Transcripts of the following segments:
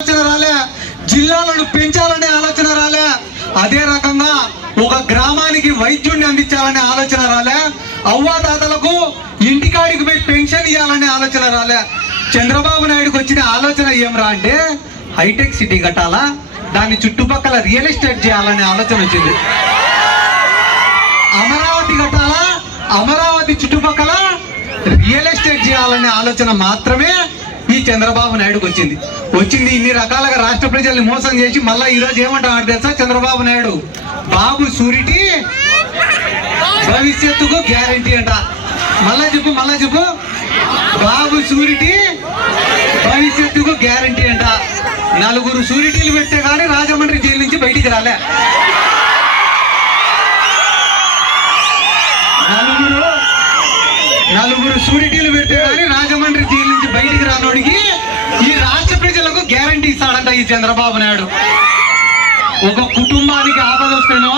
ఆలోచన రాలే, జిల్లాలను పెంచాలనే ఆలోచన రాలే, అదే రకంగా ఒక గ్రామానికి వైద్యుడిని అందించాలనే ఆలోచన రాలే, అవ్వాతాతలకు ఇంటికాడికి పోయి పెన్షన్ ఇవ్వాలనే ఆలోచన రాలే. చంద్రబాబు నాయుడుకి వచ్చిన ఆలోచన ఏమరా అంటే హైటెక్ సిటీ కట్టాలా, దాని చుట్టుపక్కల రియల్ ఎస్టేట్ చేయాలనే ఆలోచన వచ్చింది. అమరావతి కట్టాలా, అమరావతి చుట్టుపక్కల రియల్ ఎస్టేట్ చేయాలనే ఆలోచన మాత్రమే ఈ చంద్రబాబు నాయుడుకి వచ్చింది. ఇన్ని రకాలుగా రాష్ట్ర ప్రజల్ని మోసం చేసి మళ్ళీ ఈరోజు ఏమంటాడు తెలుసా చంద్రబాబు నాయుడు, బాబు షూరిటీ భవిష్యత్తుకు గ్యారంటీ అంట. మళ్ళా చెప్పు బాబు షూరిటీ భవిష్యత్తుకు గ్యారంటీ అంట. 4 షూరిటీలు పెట్టే కానీ రాజమండ్రి జైలు నుంచి బయటికి రాలే. 4 షూరిటీలు పెడితే కానీ రాజమండ్రి జైలు నుంచి బయటికి రానోడికి ఈ రాష్ట్ర ప్రజలకు గ్యారంటీ ఇస్తాడంట ఈ చంద్రబాబు నాయుడు. ఒక కుటుంబానికి ఆపద వస్తేనో,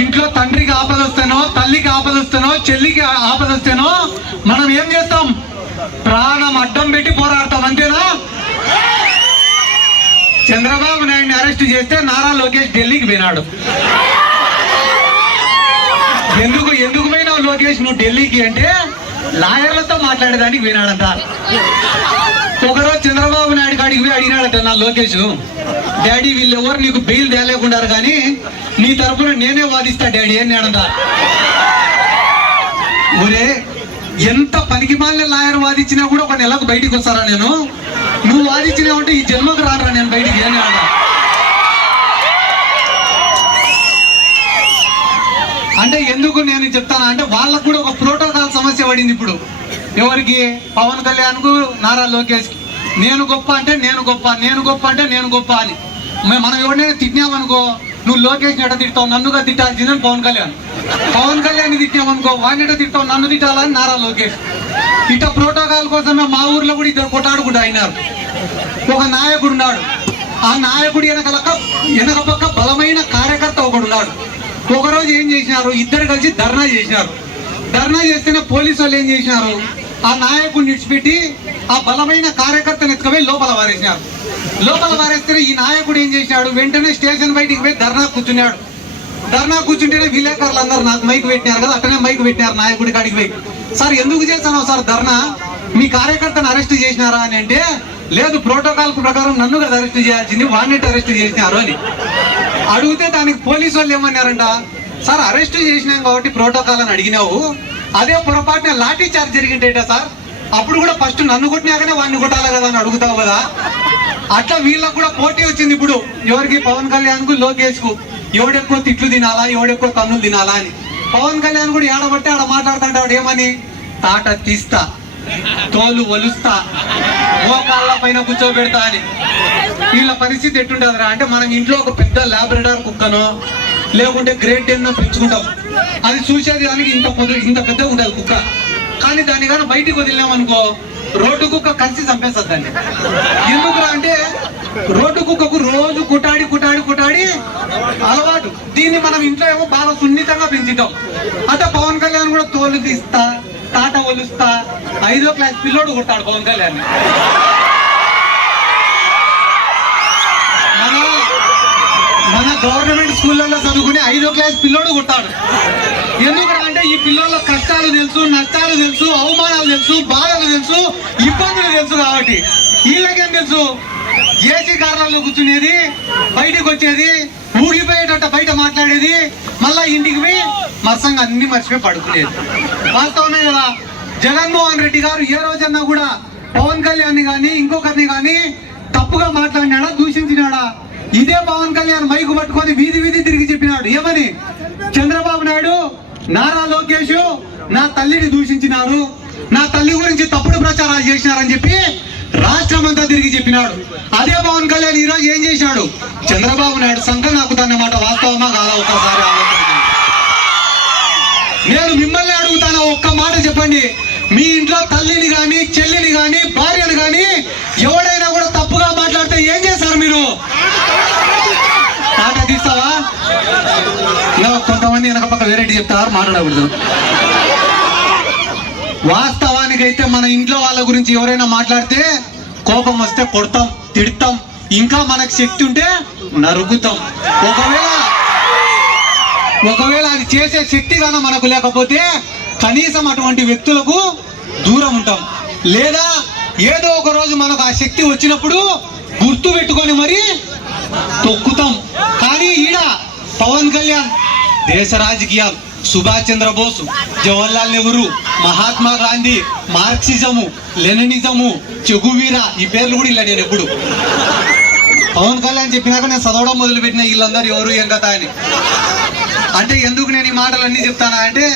ఇంట్లో తండ్రికి ఆపద వస్తేనో, తల్లికి ఆపద వస్తేనో, చెల్లికి ఆపద వస్తేనో మనం ఏం చేస్తాం? ప్రాణం అడ్డం పెట్టి పోరాడతాం, అంతేనా? చంద్రబాబు నాయుడిని అరెస్ట్ చేస్తే నారా లోకేష్ ఢిల్లీకి పోయినాడు. ఎందుకు పోయినావు లోకేష్ నువ్వు ఢిల్లీకి అంటే లాయర్లతో మాట్లాడేదానికి పోయినాడంట. ఒకరోజు చంద్రబాబు నాయుడు కాడికి పోయి అడిగినాడట నా లోకేష్, డాడీ వీళ్ళెవరు నీకు బెయిల్ తేలేకుండారు కానీ నీ తరఫున నేనే వాదిస్తా డాడీ అన్నాడంట. ఒరే, ఎంత పనికి మాలిన లాయర్ వాదించినా కూడా 1 నెలకు బయటికి వస్తారా? నువ్వు వాదించినావంటే ఈ జన్మకు రారా నేను బయటికి అన్నాడ. అంటే ఎందుకు నేను చెప్తానా అంటే వాళ్ళకు కూడా ఒక ప్రోటోకాల్ సమస్య పడింది ఇప్పుడు. ఎవరికి? పవన్ కళ్యాణ్ కు, నారా లోకేష్ కి. నేను గొప్ప అంటే నేను గొప్ప, నేను గొప్ప అంటే నేను గొప్ప అని. మనం ఎవరినైనా తిట్టినామనుకో, నువ్వు లోకేష్ ఎట తిడతావు, నన్నుగా తిట్టాల్సిందని పవన్ కళ్యాణ్ తిట్టినామనుకో, వాడిని ఎట తిడతావు, నన్ను తిట్టాలని నారా లోకేష్. ఇట ప్రోటోకాల్ కోసమే మా ఊర్లో కూడా 2 కొట్టాడుకుంటూ అయినారు. ఒక నాయకుడు ఉన్నాడు, ఆ నాయకుడు వెనక పక్క బలమైన కార్యకర్త ఒకడున్నాడు. ఒకరోజు ఏం చేసినారు, 2 కలిసి ధర్నా చేసినారు. ధర్నా చేస్తేనే పోలీసు వాళ్ళు ఏం చేసినారు, ఆ నాయకుడిని విడిచిపెట్టి ఆ బలమైన కార్యకర్తను ఎత్తుకుపోయి లోపల వారేసినారు. లోపల వారేస్తేనే ఈ నాయకుడు ఏం చేసినాడు, వెంటనే స్టేషన్ బయటికి పోయి ధర్నా కూర్చున్నాడు. ధర్నా కూర్చుంటేనే విలేకరులు అందరూ నాకు మైక్ పెట్టినారు కదా, అట్టనే మైక్ పెట్టినారు నాయకుడి కాడికి పోయి, సార్ ఎందుకు చేస్తున్నావు సార్ ధర్నా, మీ కార్యకర్తను అరెస్ట్ చేసినారా అని అంటే, లేదు ప్రోటోకాల్ ప్రకారం నన్ను కదా అరెస్ట్ చేయాల్సింది, వాడిని అరెస్ట్ చేసినారు అని అడిగితే దానికి పోలీసు వాళ్ళు ఏమన్నారంట, సార్ అరెస్ట్ చేసినాం కాబట్టి ప్రోటోకాల్ అని అడిగినావు, అదే పొరపాటున లాఠీ చార్జ్ జరిగింటేట సార్, అప్పుడు కూడా ఫస్ట్ నన్ను కొట్టినాకనే వాడిని కొట్టాలి కదా అని అడుగుతావు కదా. అట్లా వీళ్ళకు కూడా పోటీ వచ్చింది ఇప్పుడు. ఎవరికి? పవన్ కళ్యాణ్ కు, లోకేష్ కు. ఎవడెక్కువ తిట్లు తినాలా, ఎవడెక్కువ తన్నులు తినాలా అని. పవన్ కళ్యాణ్ కూడా ఏడబట్టి ఆడ మాట్లాడుతుంటాడు ఏమని, తాట తీస్తా, తోలు ఒలుస్తా, మోకాళ్ళ పైన కూర్చోబెడతా అని. వీళ్ళ పరిస్థితి ఎట్టుంటుందిరా అంటే, మనం ఇంట్లో ఒక పెద్ద లాబ్రడార్ కుక్కనో లేకుంటే గ్రేట్ డెన్నో పెంచుకుంటాం, అది చూసేది దానికి ఇంత పెద్దగా ఉంటుంది కుక్క. కానీ దాన్ని కానీ బయటికి వదిలినామనుకో, రోడ్డు కుక్క కలిసి చంపేస్తుందండి. ఎందుకురా అంటే రోడ్డు కుక్కకు రోజు కుటాడి అలవాటు. దీన్ని మనం ఇంట్లో ఏమో బాగా సున్నితంగా పెంచుతాం. అంటే పవన్ కళ్యాణ్ కూడా తోలు తీస్తా, తాట ఒలుస్తా, 5వ క్లాస్ పిల్లోడు కొట్టాడు పవన్ కళ్యాణ్. మన గవర్నమెంట్ స్కూళ్ళల్లో చదువుకుని 5వ క్లాస్ పిల్లోడు కొట్టాడు. ఎందుకంటే ఈ పిల్లల కష్టాలు తెలుసు, నష్టాలు తెలుసు, అవమానాలు తెలుసు, బాధలు తెలుసు, ఇబ్బందులు తెలుసు. కాబట్టి వీళ్ళకేం తెలుసు, ఏసీ కార్లలో కూర్చునేది, బయటికి వచ్చేది, ఊగిపోయేటట్టు బయట మాట్లాడేది, మళ్ళా ఇంటికి పోయి మత్సంగా అన్ని మర్చిపోయి పడుకునేది. వాస్తవమే కదా. జగన్మోహన్ రెడ్డి గారు ఏ రోజన్నా కూడా పవన్ కళ్యాణ్ కానీ ఇంకొకరిని కానీ తప్పుగా మాట్లాడినాడా, దూషించినాడా? ఇదే పవన్ కళ్యాణ్ మైకు పట్టుకొని వీధి తిరిగి చెప్పినాడు ఏమని, చంద్రబాబు నాయుడు, నారా లోకేష్ నా తల్లిని దూషించినారు, నా తల్లి గురించి తప్పుడు ప్రచారాలు చేసినారని చెప్పి రాష్ట్రం అంతా తిరిగి చెప్పినాడు. అదే పవన్ కళ్యాణ్ ఈరోజు ఏం చేశాడు, చంద్రబాబు నాయుడు సంఘం నాకుతాన్నమాట. వాస్తవమా కాదా? ఒక్కసారి ఆలోచించండి. నేను మిమ్మల్ని అడుగుతాను, ఒక్క మాట చెప్పండి. మీ ఇంట్లో తల్లిని కానీ, చెల్లిని కానీ, భార్యను కానీ ఎవడైనా కూడా తప్పుగా మాట్లాడితే ఏం చేస్తారు మీరు? తాట తీస్తావా? కొంతమంది వెనక పక్క వెరైటీ చెప్తారు, మాట్లాడకూడదు. వాస్తవానికైతే మన ఇంట్లో వాళ్ళ గురించి ఎవరైనా మాట్లాడితే కోపం వస్తే కొడతాం, తిడతాం, ఇంకా మనకు శక్తి ఉంటే నరుకుతాం. ఒకవేళ అది చేసే శక్తి గాన మనకు లేకపోతే కనీసం అటువంటి వ్యక్తులకు దూరం ఉంటాం. లేదా ఏదో ఒక రోజు మనకు ఆ శక్తి వచ్చినప్పుడు గుర్తు పెట్టుకొని మరి తొక్కుతాం. కానీ ఈడ పవన్ కళ్యాణ్ దేశ రాజకీయాలు, సుభాష్ చంద్రబోసు, జవహర్లాల్ నెహ్రూ, మహాత్మా గాంధీ, మార్క్సిజము, లెనినిజము, చెగువీరా, ఈ పేర్లు కూడా ఇలా నేను ఎప్పుడు పవన్ కళ్యాణ్ చెప్పినాక నేను చదవడం మొదలుపెట్టిన వీళ్ళందరూ ఎవరు ఏం కథ అని. అంటే ఎందుకు నేను ఈ మాటలన్నీ చెప్తానా అంటే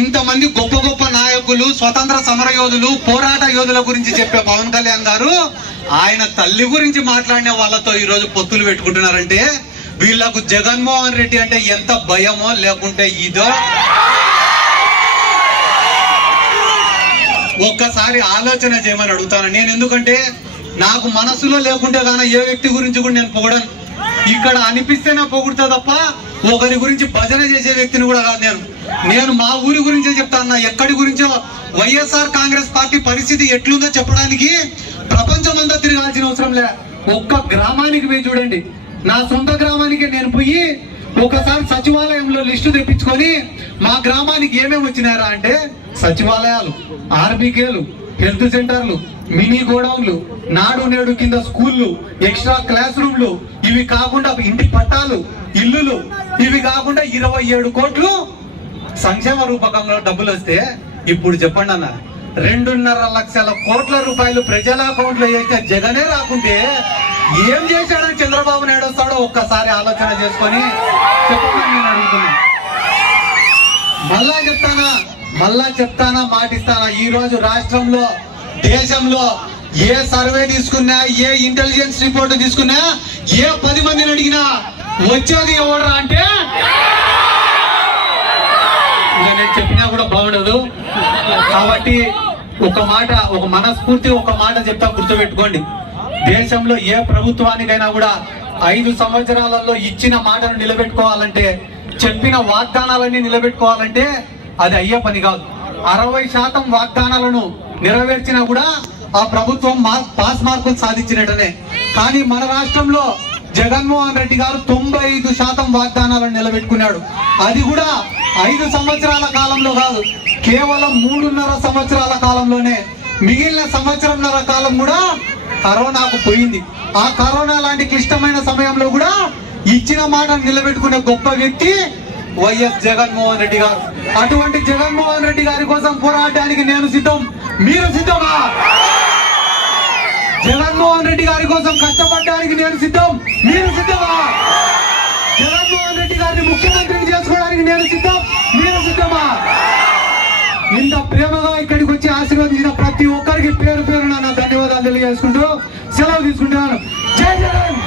ఇంతమంది గొప్ప గొప్ప నాయకులు, స్వతంత్ర సమర యోధులు, పోరాట యోధుల గురించి చెప్పే పవన్ కళ్యాణ్ గారు ఆయన తల్లి గురించి మాట్లాడిన వాళ్ళతో ఈరోజు పొత్తులు పెట్టుకుంటున్నారంటే వీళ్ళకు జగన్మోహన్ రెడ్డి అంటే ఎంత భయమో లేకుంటే ఇదో ఒక్కసారి ఆలోచన చేయమని అడుగుతాను నేను. ఎందుకంటే నాకు మనసులో లేకుంటే కానీ ఏ వ్యక్తి గురించి కూడా నేను పొగడను. ఇక్కడ అనిపిస్తేనే పొగుడుతా తప్ప ఒకరి గురించి భజన చేసే వ్యక్తిని కూడా కాదు నేను మా ఊరి గురించే చెప్తాను. ఎక్కడి గురించో వైఎస్ఆర్ కాంగ్రెస్ పార్టీ పరిస్థితి ఎట్లుందో చెప్పడానికి ప్రపంచం అంతా తిరగాల్సిన అవసరం లే. ఒక్క గ్రామానికి పోయి చూడండి. నా సొంత గ్రామానికి నేను పోయి ఒకసారి సచివాలయంలో లిస్టు తెప్పించుకొని మా గ్రామానికి ఏమేమి వచ్చినారా అంటే సచివాలయాలు, ఆర్బీకేలు, హెల్త్ సెంటర్లు, మినీ గోడౌన్లు, నాడు నేడు కింద స్కూళ్ళు, ఎక్స్ట్రా క్లాస్ రూమ్లు, ఇవి కాకుండా ఇంటి పట్టాలు, ఇల్లులు, ఇవి కాకుండా 27 కోట్లు సంక్షేమ రూపకంలో డబ్బులు వస్తే ఇప్పుడు చెప్పండి అన్న 2.5 లక్షల కోట్ల రూపాయలు ప్రజల అకౌంట్ లో వేస్తే జగనే రాకుంటే ఏం చేశాడని చంద్రబాబు నాయుడు వస్తాడో ఒక్కసారి ఆలోచన చేసుకొని చెప్పమని నేను అడుగుతున్నా. మళ్ళా చెప్తానా మాటిస్తానా, ఈ రోజు రాష్ట్రంలో, దేశంలో ఏ సర్వే తీసుకున్నా, ఏ ఇంటెలిజెన్స్ రిపోర్ట్ తీసుకున్నా, ఏ 10 మందిని అడిగినా వచ్చేది ఎవడరా అంటే నేను చెప్పినా కూడా బాగుండదు. కాబట్టి ఒక మనస్ఫూర్తిగా ఒక మాట చెప్తా, గుర్తుపెట్టుకోండి. దేశంలో ఏ ప్రభుత్వానికైనా కూడా 5 సంవత్సరాలలో ఇచ్చిన మాటను నిలబెట్టుకోవాలంటే, చెప్పిన వాగ్దానాలన్నీ నిలబెట్టుకోవాలంటే అది అయ్యే పని కాదు. 60% వాగ్దానాలను నెరవేర్చినా కూడా ఆ ప్రభుత్వం పాస్ మార్కులు సాధించినట్టనే. కానీ మన రాష్ట్రంలో జగన్మోహన్ రెడ్డి గారు 95% వాగ్దానాలను నిలబెట్టుకున్నాడు. అది కూడా 5 సంవత్సరాల కాలంలో కాదు, కేవలం 3.5 సంవత్సరాల కాలంలోనే. మిగిలిన 1.5 కాలం కూడా కరోనాకు పోయింది. ఆ కరోనా లాంటి క్లిష్టమైన సమయంలో కూడా ఇచ్చిన మాటను నిలబెట్టుకునే గొప్ప వ్యక్తి వైఎస్ జగన్మోహన్ రెడ్డి గారు. అటువంటి జగన్మోహన్ రెడ్డి గారి కోసం పోరాడడానికి నేను సిద్ధం, మీరు సిద్ధమా? జగన్మోహన్ రెడ్డి గారి కోసం కష్టపడడానికి నేను సిద్ధం, మీరు సిద్ధమా? జగన్మోహన్ రెడ్డి గారిని ముఖ్యమంత్రిని చేసుకోవడానికి నేను సిద్ధం, మీరు సిద్ధమా? ఇంత ప్రేమగా ఇక్కడికి వచ్చి ఆశీర్వదించిన ప్రతి ఒక్కరికి పేరు పేరున నా ధన్యవాదాలు తెలియజేసుకుంటూ సెలవు తీసుకుంటున్నాను. జై జగన్.